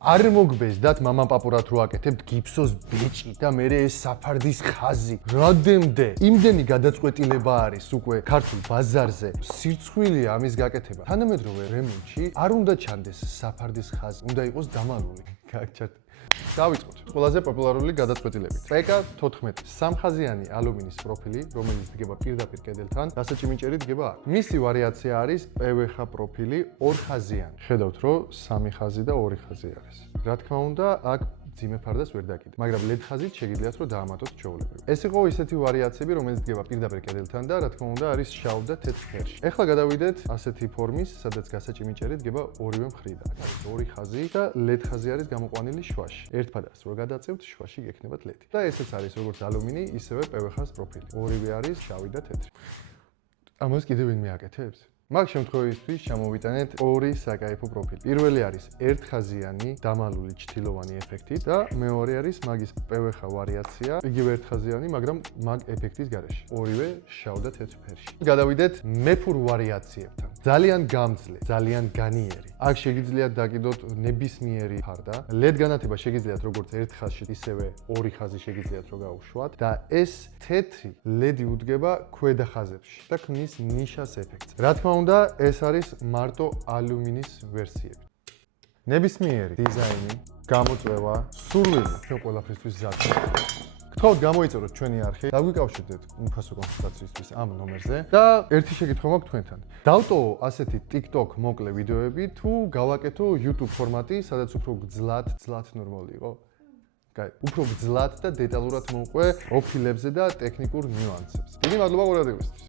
არ მოგბეზდათ მამაპაპურად რო აკეთებთ გიფსოს ბეჭი და მე ეს საფარდის ხაზი. რადემდე იმდენი გადაწყვეტილება არის უკვე ქართულ ბაზარზე. სირცხვილია ამის გაკეთება. თანამედროვე რემონტში არ უნდა ჩანდეს საფარდის ხაზი, უნდა იყოს დამალული. გაგჩერდ. დავიწყოთ. ყველაზე პოპულარული გადაწყვეტილებებით. PK-14 სამხაზიანი ალუმინის პროფილი, რომელიც დგება პირდაპირ კედელთან, დასაჭიმიჭერი დგება აქ. მისი ვარიაცია არის PVH პროფილი ორხაზიანი. ხედავთ, რომ სამი ხაზი და ორი ხაზი არის. რა თქმა უნდა, აქ ძიმე ფარდას ვერ დაკიდეთ, მაგრამ LED ხაზით შეგიძლიათ რომ დაამატოთ ჩვეულებრივ. ეს იყო ისეთი ვარიაციები, რომელიც დგება პირდაპირ კედელთან და რა თქმა უნდა არის შავ და თეთრ ფერში. ეხლა გადავიდეთ ასეთი ფორმის, სადაც გასაჭიმიჭერი დგება ორივე მხრიდან. აქ არის ორი ხაზი და LED ხაზი არის გამოყვანილი შუაში. ერთ ფადას რო გადაწევთ, შუაში გექნებათ LED. და ესეც არის როგორც ალუმინი, ისევე PVH-ს პროფილი. ორივე არის შავი და თეთრი. ამას კიდევ ვინმე აკეთებს? მაგ შემთხვევისთვის ჩამოვიტანეთ ორი საკაიფო პროფილი. პირველი არის ერთხაზიანი დამალული ჩtildeოვანი ეფექტით და მეორე არის მაგის PVH ვარიაცია, იგივე ერთხაზიანი, მაგრამ მაგ ეფექტის გარეშე. ორივე შავ და თეთრ ფერში. გადავიდეთ მეფურ ვარიაციებთან. ძალიან გამძლე, ძალიან განიერი. აქ შეგიძლიათ დაკიდოთ ნებისმიერი ფარდა. LED განათება შეგიძლიათ როგორც ერთ ხაზში, ისევე ორი ხაზი შეგიძლიათ რომ გაუშვათ და ეს თეთრი LED უდგება ქვედა ხაზებში და ქმნის ნიშას ეფექტს. რა თქმა უნდა, ეს არის მარტო ალუმინის ვერსიები. ნებისმიერი დიზაინი, გამოწვევა, სურვილი ჩვენ ყველაფრისთვის მზადია. გთხოვთ გამოიწეროთ ჩვენი არხი, დაგვიკავშირდეთ უფასო კონსულტაციისთვის ამ ნომერზე და ერთი შეკითხვა მაქვს თქვენთან. დავტოვო ასეთი TikTok მოკლე ვიდეოები თუ გავაკეთო YouTube ფორმატი, სადაც უფრო გძლად ნორმალი იყო? კაი, უფრო გძლად და დეტალურად მოვყვე პროფილებზე და ტექნიკურ ნიუანსებს. დიდი მადლობა ყურადღებისთვის.